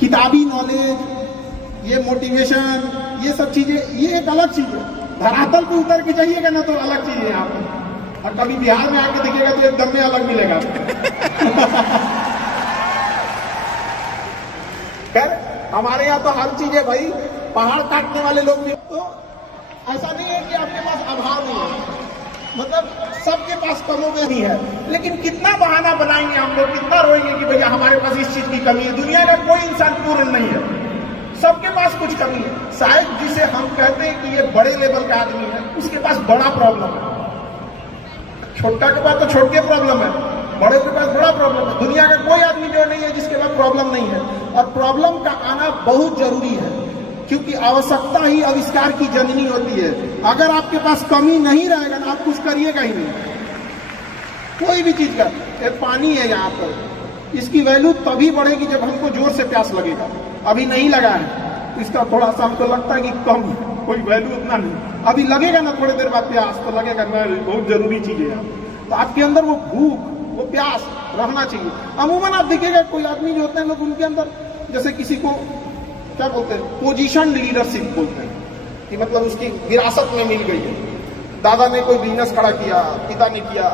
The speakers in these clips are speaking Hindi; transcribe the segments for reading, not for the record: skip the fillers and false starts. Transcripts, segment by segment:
किताबी नॉलेज, ये मोटिवेशन, ये सब चीजें, ये एक अलग चीज है। धरातल पे उतर के जाइएगा ना तो अलग चीज है यहाँ पर, और कभी बिहार में आके देखिएगा तो एकदम में अलग मिलेगा। खैर हमारे यहाँ तो हर चीज है भाई, पहाड़ काटने वाले लोग भी, तो ऐसा नहीं है कि आपके पास अभाव नहीं है, मतलब सबके पास कमोबेश नहीं है, लेकिन कितना बहाना बनाएंगे हम लोग, कितना रोएंगे कि भैया हमारे पास इस चीज की कमी है। दुनिया का कोई इंसान पूर्ण नहीं है, सबके पास कुछ कमी है। शायद जिसे हम कहते हैं कि ये बड़े लेवल का आदमी है, उसके पास बड़ा प्रॉब्लम है, छोटा के पास तो छोटे प्रॉब्लम है, बड़े के पास बड़ा प्रॉब्लम है। दुनिया का कोई आदमी जो नहीं है जिसके पास प्रॉब्लम नहीं है, और प्रॉब्लम का आना बहुत जरूरी है, क्योंकि आवश्यकता ही आविष्कार की जननी होती है। अगर आपके पास कमी नहीं रहेगा ना, आप कुछ करिएगा ही नहीं, कोई भी चीज का। एक पानी है यहाँ पर, इसकी वैल्यू तभी बढ़ेगी जब हमको जोर से प्यास लगेगा। अभी नहीं लगा है, इसका थोड़ा सा हमको लगता है कि कम, कोई वैल्यू उतना नहीं। अभी लगेगा ना थोड़ी देर बाद प्यास, तो लगेगा ना बहुत जरूरी चीज है। तो आपके अंदर वो भूख, वो प्यास रहना चाहिए। अमूमन आप देखिएगा कोई आदमी जो होते हैं लोग, उनके अंदर जैसे किसी को क्या बोलते हैं, पोजीशन लीडरशिप बोलते हैं, कि मतलब उसकी विरासत में मिल गई है। दादा ने कोई बिजनेस खड़ा किया, पिता ने किया,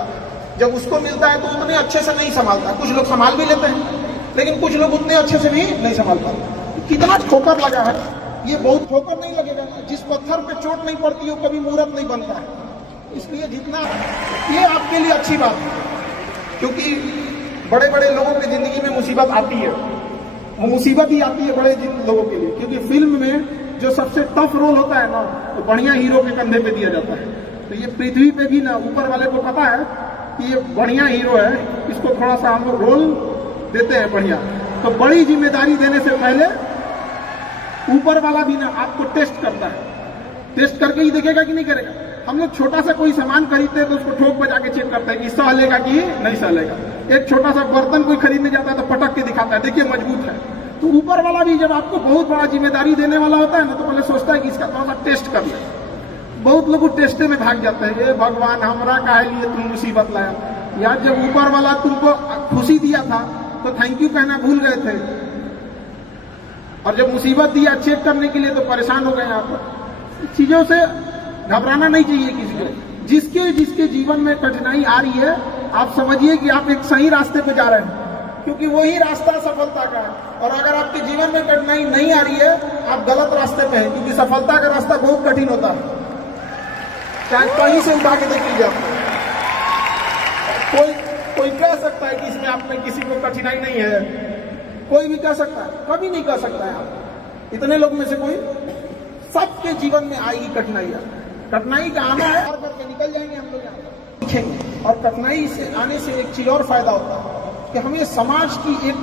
जब उसको मिलता है तो उतने अच्छे से नहीं संभालता। कुछ लोग संभाल भी लेते हैं, लेकिन कुछ लोग उतने अच्छे से भी नहीं संभाल पाते। कितना ठोकर लगा है, ये बहुत ठोकर नहीं लगेगा। जिस पत्थर पे चोट नहीं पड़ती वो कभी मूर्त नहीं बनता है। इसलिए जितना, ये आपके लिए अच्छी बात है, क्योंकि बड़े बड़े लोगों की जिंदगी में मुसीबत आती है, वो मुसीबत ही आती है बड़े लोगों के लिए, क्योंकि फिल्म में जो सबसे टफ रोल होता है ना, तो बढ़िया हीरो के कंधे पे दिया जाता है। तो ये पृथ्वी पे भी ना, ऊपर वाले को पता है कि ये बढ़िया हीरो है, इसको थोड़ा सा हम लोग रोल देते हैं बढ़िया। तो बड़ी जिम्मेदारी देने से पहले ऊपर वाला भी ना आपको टेस्ट करता है, टेस्ट करके ही देखेगा कि नहीं करेगा। हम लोग छोटा सा कोई सामान खरीदते हैं तो उसको ठोक बजा के चेक करते हैं कि सह लेगा कि नहीं सह लेगा। एक छोटा सा बर्तन कोई खरीदने जाता है तो पटक के दिखाता है, देखिए मजबूत है। तो ऊपर वाला भी जब आपको बहुत बड़ा जिम्मेदारी देने वाला होता है ना, तो पहले सोचता है कि इसका थोड़ा सा टेस्ट कर ले। बहुत लोग टेस्टे में भाग जाते हैं, ये भगवान हमरा काहे लिए तुम मुसीबत लाया। यार जब ऊपर वाला तुमको खुशी दिया था तो थैंक यू कहना भूल गए थे, और जब मुसीबत दिया चेक करने के लिए तो परेशान हो गए आप। चीजों से घबराना नहीं चाहिए किसी को। जिसके जिसके जीवन में कठिनाई आ रही है, आप समझिए कि आप एक सही रास्ते पे जा रहे हैं, क्योंकि वही रास्ता सफलता का है। और अगर आपके जीवन में कठिनाई नहीं आ रही है, आप गलत रास्ते पे हैं, क्योंकि सफलता का रास्ता बहुत कठिन होता है। चाहे कहीं से उठा के देख लीजिए आप, कोई कह सकता है कि इसमें आप में किसी को कठिनाई नहीं है, कोई भी कह सकता है, कभी नहीं कह सकता है आप। इतने लोग में से कोई, सबके जीवन में आएगी कठिनाई। कठिनाई का आना है और करके निकल जाएंगे हम लोग, यहाँ सीखेंगे। और कठिनाई से आने से एक चीज और फायदा होता है कि हमें समाज की एक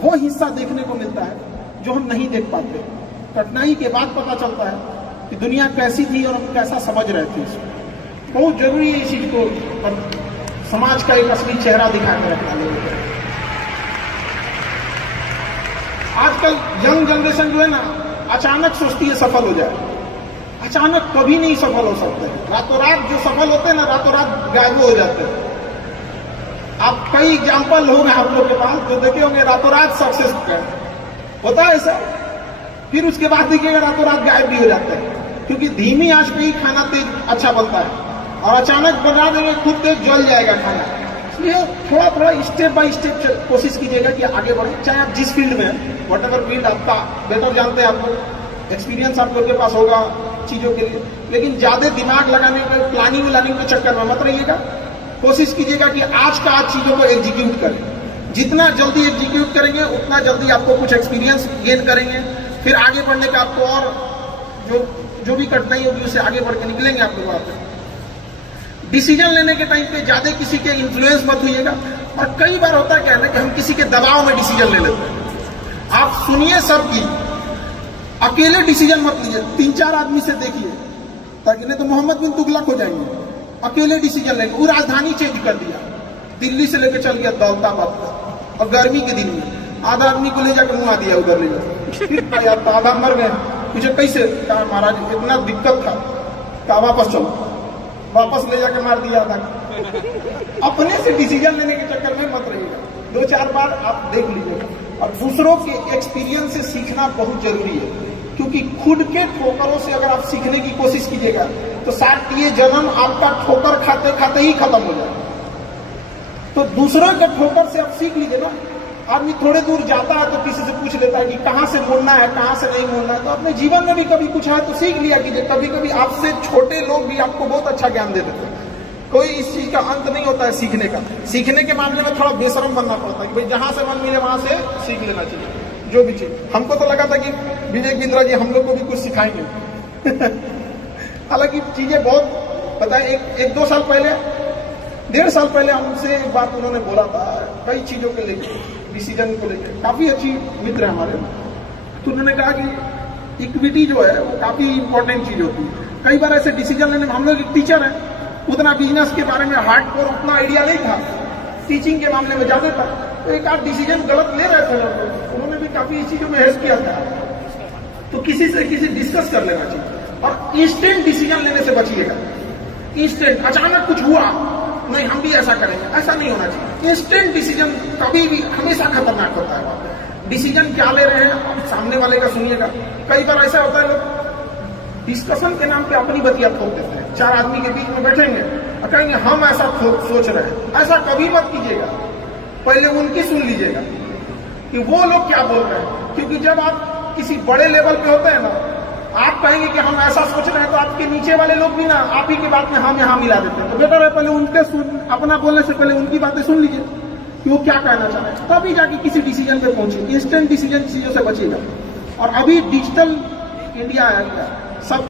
वो हिस्सा देखने को मिलता है जो हम नहीं देख पाते। कठिनाई के बाद पता चलता है कि दुनिया कैसी थी और हम कैसा समझ रहे थे इसको। बहुत जरूरी है इस चीज को, और समाज का एक असली चेहरा दिखा के रखना लोगों को। आजकल यंग जनरेशन जो है ना, अचानक सोचती है सफल हो जाए। अचानक कभी नहीं सफल हो सकते हैं। रातों रात जो सफल होते हैं ना, रातों रात गायब हो जाते हैं। आप कई एग्जाम्पल होंगे आप लोग के पास जो देखे होंगे, रातों रात सक्सेस होता है ऐसा, फिर उसके बाद देखिएगा रातों रात गायब भी हो जाते हैं। क्योंकि धीमी आंच पे ही खाना तेज अच्छा बनता है, और अचानक बना देंगे खुद तेज जल जाएगा खाना। इसलिए थोड़ा थोड़ा स्टेप बाय स्टेप कोशिश कीजिएगा कि आगे बढ़े, चाहे आप जिस फील्ड में हैं, वट एवर फील्ड आपका बेटर जानते हैं आप लोग, एक्सपीरियंस आप लोग के पास होगा चीजों के लिए। लेकिन ज्यादा दिमाग लगाने में, प्लानिंग व्लानिंग के चक्कर में मत रहिएगा। कोशिश कीजिएगा कि आज का आज चीजों को एग्जीक्यूट करें। जितना जल्दी एग्जीक्यूट करेंगे उतना जल्दी आपको कुछ एक्सपीरियंस गेन करेंगे, फिर आगे बढ़ने का आपको और जो भी कठिनाई होगी उससे आगे बढ़ के निकलेंगे आप लोग। आप डिसीजन लेने के टाइम पे ज्यादा किसी के इन्फ्लुएंस मत होइएगा। और कई बार होता क्या है ना कि हम किसी के दबाव में डिसीजन ले लेते हैं। आप सुनिए सबकी, अकेले डिसीजन मत लीजिए, 3-4 आदमी से देखिए, ताकि नहीं तो मोहम्मद बिन तुगलक हो जाएंगे। अकेले डिसीजन लेंगे। वो राजधानी चेंज कर दिया, दिल्ली से लेकर चल गया दौलताबाद, और गर्मी के दिन में आधा आदमी को ले जाकर मुआ दिया उधर ले जाकर, फिर यार तो आधा मर गए। मुझे कैसे, कहा महाराज इतना दिक्कत था, कहा वापस चलो, वापस ले जाकर मार दिया था। अपने से डिसीजन लेने के चक्कर में मत रहिएगा। 2-4 बार आप देख लीजिएगा। और दूसरों के एक्सपीरियंस से सीखना बहुत जरूरी है, क्योंकि खुद के ठोकरों से अगर आप सीखने की कोशिश कीजिएगा तो शायद ये जन्म आपका ठोकर खाते खाते ही खत्म हो जाए। तो दूसरों के ठोकर से आप सीख लीजिए ना। आदमी थोड़े दूर जाता है तो किसी से पूछ लेता है कि कहाँ से मुड़ना है, कहाँ से नहीं मुड़ना है। तो अपने जीवन में भी कभी कुछ है तो सीख लिया कीजिए। कभी कभी आपसे छोटे लोग भी आपको बहुत अच्छा ज्ञान दे देते हैं। कोई इस चीज का अंत नहीं होता है सीखने का। सीखने के मामले में थोड़ा बेशरम बनना पड़ता है कि भाई जहां से मन मिले वहां से सीख लेना चाहिए जो भी चीज। हमको तो लगा था कि विवेक बिंद्रा जी हम लोग को भी कुछ सिखाएंगे। हालांकि चीजें बहुत पता है। एक 2 साल पहले, 1.5 साल पहले हमसे एक बात उन्होंने बोला था कई चीजों के लेकर, डिसीजन को लेकर। काफी अच्छी मित्र है हमारे। तो उन्होंने कहा कि इक्विटी जो है वो काफी इंपॉर्टेंट चीज होती है। कई बार ऐसे डिसीजन लेने में, हम लोग एक टीचर है, उतना बिजनेस के बारे में हार्डकोर उतना आइडिया नहीं था, टीचिंग के मामले में ज्यादा था। तो एक आध डिसीजन गलत ले रहे थे लोग, उन्होंने भी काफी इस चीजों में हेल्प किया था। तो किसी से डिस्कस कर लेना चाहिए और इंस्टेंट डिसीजन लेने से बचिएगा। इंस्टेंट अचानक कुछ हुआ, नहीं हम भी ऐसा करेंगे, ऐसा नहीं होना चाहिए। इंस्टेंट डिसीजन कभी भी हमेशा खतरनाक होता है। डिसीजन क्या ले रहे हैं आप सामने वाले का सुनिएगा। कई बार ऐसा होता है लोग डिस्कशन के नाम पे अपनी बतिया थोप देते हैं। 4 आदमी के बीच में बैठेंगे और कहेंगे हम ऐसा सोच रहे हैं। ऐसा कभी मत कीजिएगा, पहले उनकी सुन लीजिएगा कि वो लोग क्या बोल रहे हैं। क्योंकि जब आप किसी बड़े लेवल पे होते हैं ना, आप कहेंगे कि हम ऐसा सोच रहे हैं, तो आपके नीचे वाले लोग भी ना आप ही की बात में हम यहाँ मिला देते हैं। तो बेटर है पहले उनके अपना बोलने से पहले उनकी बातें सुन लीजिए कि वो क्या कहना चाह रहे हैं, तभी जाके किसी डिसीजन पे पहुंचे। इंस्टेंट डिसीजन चीजों से बचिएगा। और अभी डिजिटल इंडिया है, सब